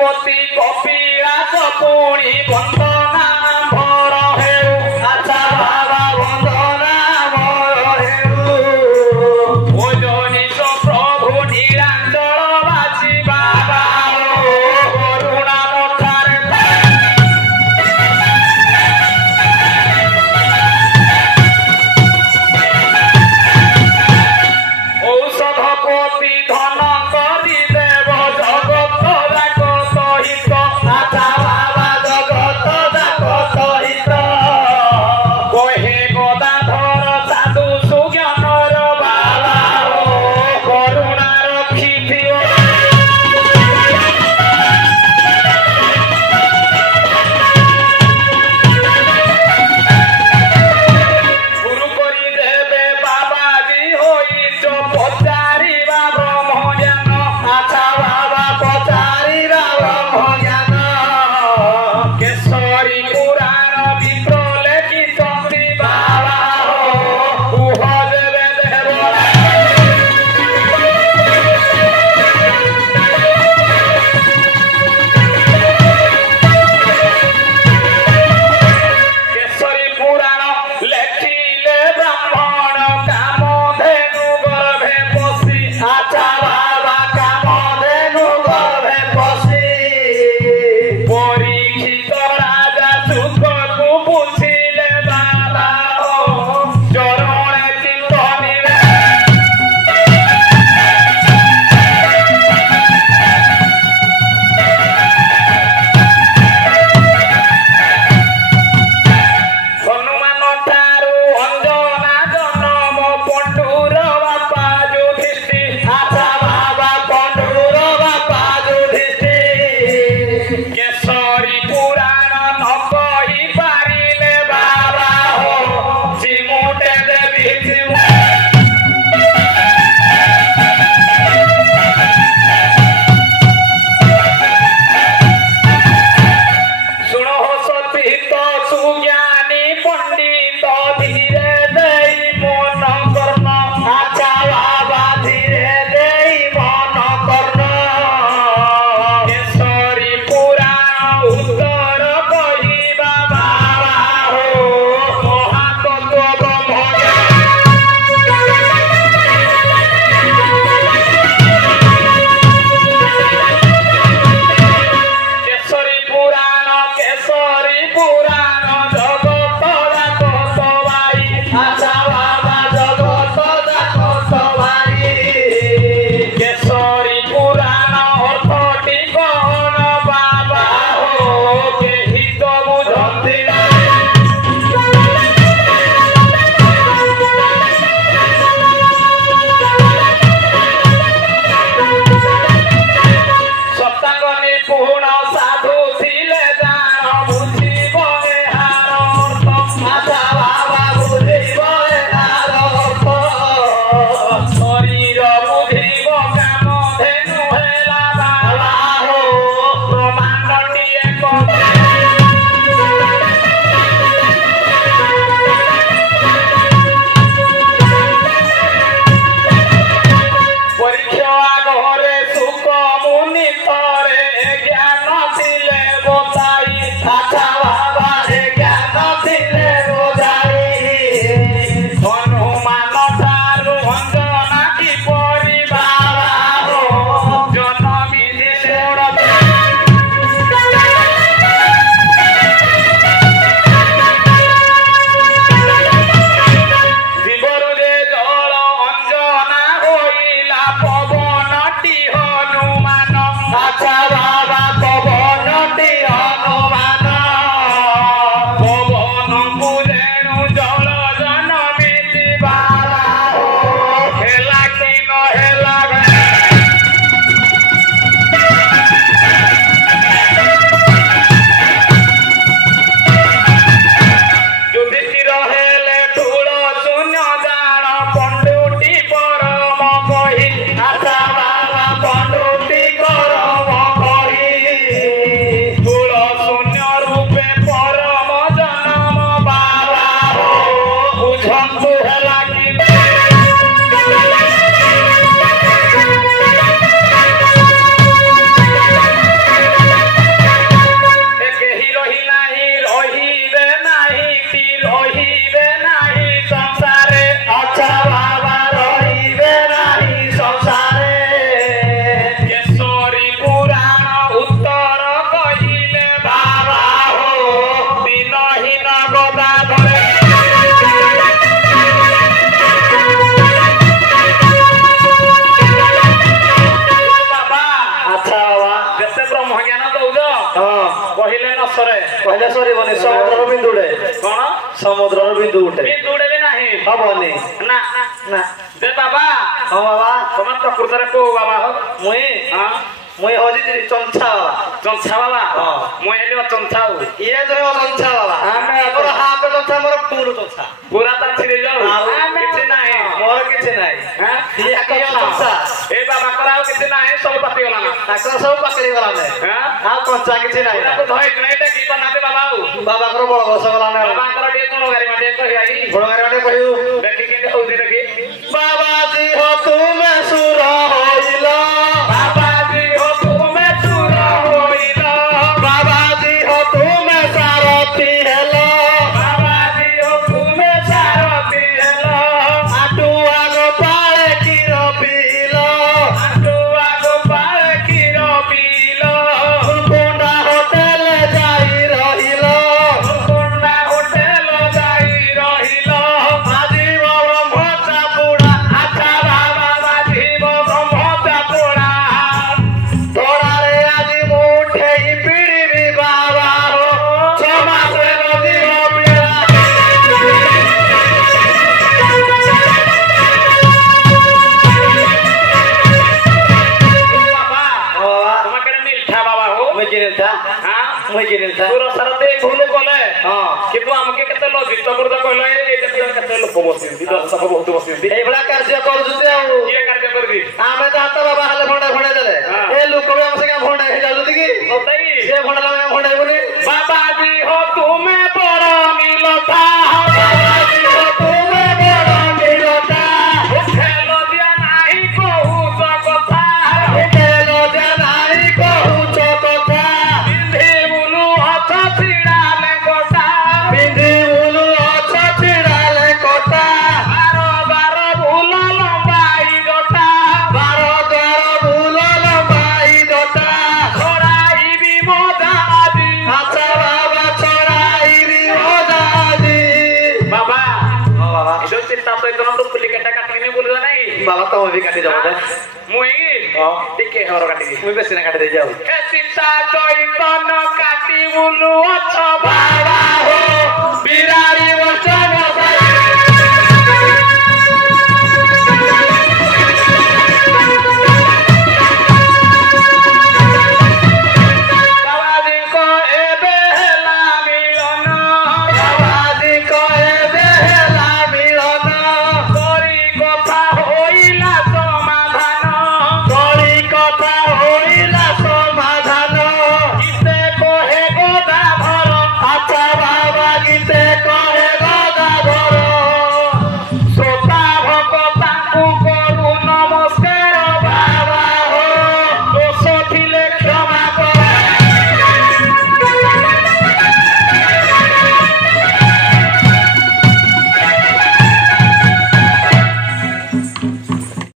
सेनापति कपिराज पुणी वंदना भर हेउ आचा बाबा वंदना भर हेउ भोजनीश प्रभु नीलांचल बासी बाबा करुणा मठारे औषध कोटि धन करी देव जगत जागत हित आचा बाबा जगत ସରେ କହିଲେ ସରିବନି ସମୁଦ୍ରର ବିନ୍ଦୁଟେ କଣ ସମୁଦ୍ରର ବିନ୍ଦୁ ଗୋଟେ ବିନ୍ଦୁଟେ ବି ନାହିଁ ହବନି ନା ନା ଦେ ବାବା ହଁ ବାବା ତମେ ପ୍ରକୃତରେ କୋଉ ବାବା ହୋ ମୁଇଁ ହଉଛି ଚଞ୍ଛା ବାବା ଚଞ୍ଛା ବାବା ହଁ ମୁଁ ହେଲି ଚଞ୍ଛା ଆଉ ଇଏ ଧର ଚଞ୍ଛା ବାବା ମୋର ହାଫ ଚଞ୍ଛା ମୋର ଫୁଲ ଚଞ୍ଛା ପୁରା ତା ଛିଡ଼ି ଯାଉ କିଛି ନାହିଁ ମୋର କିଛି ନାହିଁ ଚଞ୍ଛା ଏ ବାବାଙ୍କର ଆଉ କିଛି ନାହିଁ ସବୁ ପାତିଗଲା ନା ତାଙ୍କର ସବୁ ପାକଳି ଗଲା ଆଉ କଞ୍ଚା କିଛି ନାହିଁ ଧରିକି ନାହିଁ ଟେକି ପାରୁନାହାନ୍ତି ବାବା ଆଉ ବାବାଙ୍କର ବଳ ବର୍ଷ ଗଲା ବାବାଙ୍କର ଟିକେ ଗୁଣ ଗାରିମା ଟିକେ କହିବା ଗୁଣ ଗାରିମା ଟିକେ କହିବୁ ଦେଖି କେମିତି ହଉଛି ଦେଖି ବାବାଜୀ ହୋ ତୁମେ ସୁର ହୋଇଲ ବାବାଜୀ ହୋ ତୁମେ ସୁର ହୋଇଲ ବାବାଜୀ ହୋ ତୁମେ ସାରଥୀ ହେଲ ବାବାଜୀ ହୋ ତୁମେ ସାରଥୀ ହେଲ ଆଟୁଆ ଗୋପାଳେ କ୍ଷୀର ପିଇଲ ଆଟୁଆ ଗୋପାଳେ କ୍ଷୀର ପିଇଲ କୁଣ୍ଡା ହୋଟେଲ ଯାଇ ରହିଲ କୁଣ୍ଡା ହୋଟେଲ ଯାଇ ରହିଲ ଆଜିବ ବ୍ରହ୍ମ ଚାପୁଡା ଆଚ୍ଛା ବାବା ବାଜିବ ବ୍ରହ୍ମ ଚାପୁଡା ଧରାରେ ଆଜି ମୁଠେଇ ପିଡ଼ିବି ବାବା ହୋ ଛମାସରେ ନଦୀବ ପିଡ଼ା ବାବା তোমাকে মিলঠা বাবা হো মুই কিনিলতা হ্যাঁ মুই কিনিলতা তোর সারাতে ভুল কলে ହଁ কিন্তু আমাকে কেতে লজিত করতে কইলো এই দেখো কেতে লোক বসিନ୍ତି দশ লোক বহুত বসিନ୍ତି এইଭଳିଆ କାର୍ଯ୍ୟ କରୁଛନ୍ତି ଆଉ କିଏ କାର୍ଯ୍ୟ କରିବି ଆମେ ତ ହାତ ବାବା ହେଲେ ଭଣ୍ଡା ଭଣ୍ଡେଇ ଦେଲେ ଏ ଲୋକ ବି ଆମ ସାଙ୍ଗେ ଭଣ୍ଡା ହେଇଯାଉଛନ୍ତି କି ସତେଇ ସେ ଭଣ୍ଡା ଆମେ ଭଣ୍ଡେଇବୁନି ବାବାଜୀ ହୋ ତୁମେ ବଡ ମିଲତା ବାବାଜୀ ହୋ ତୁମେ ବଡ଼ ମିଲତା ଖେଲ ଦିଆ ନାହିଁ କହୁଛ କଥା ହୋଟେଲ ଯେ ନାହିଁ କହୁଛ କଥା ପିନ୍ଧି ବୁଲୁ ଅଛ ଛିଡାଲେ ଗୋଟା ପିନ୍ଧି ବୁଲୁ ଅଛ ଛିଡ଼ାଲେ କଟା ବାର ବାର ଭୁଲ ଲମ୍ବାଇ ଗୋଟା ବାର ଦ୍ୱାର ବୁଲ ଲମ୍ବାଇ ଦଟା ଛଡାଇବି ମଜା ଆଜି ଆଚ୍ଛା ବାବା ଛଡ଼ାଇବି ମଜାଜି ବାବା ହଁ ବାବା ଏଇ ଚିନ୍ତା ସହିତ ଡୁପ୍ଲିକେଟ କାଟିକି ବୁଲୁଛ ନାଇଁ ବାବା ତମେ ବି କାଟି ଦବ ମୁଁ ଏଇ ହଁ ଟିକେ ହର କାଟିକି ମୁଇଁ ବେଶୀ ନା କାଟି ଦେଇ ଯାଉ ଏ ଚିନ୍ତା ଚୈତନ କାଟି ବୁଲୁ ଅଛ ବାବା ବାବା ହୋ ବିରାଡ଼ି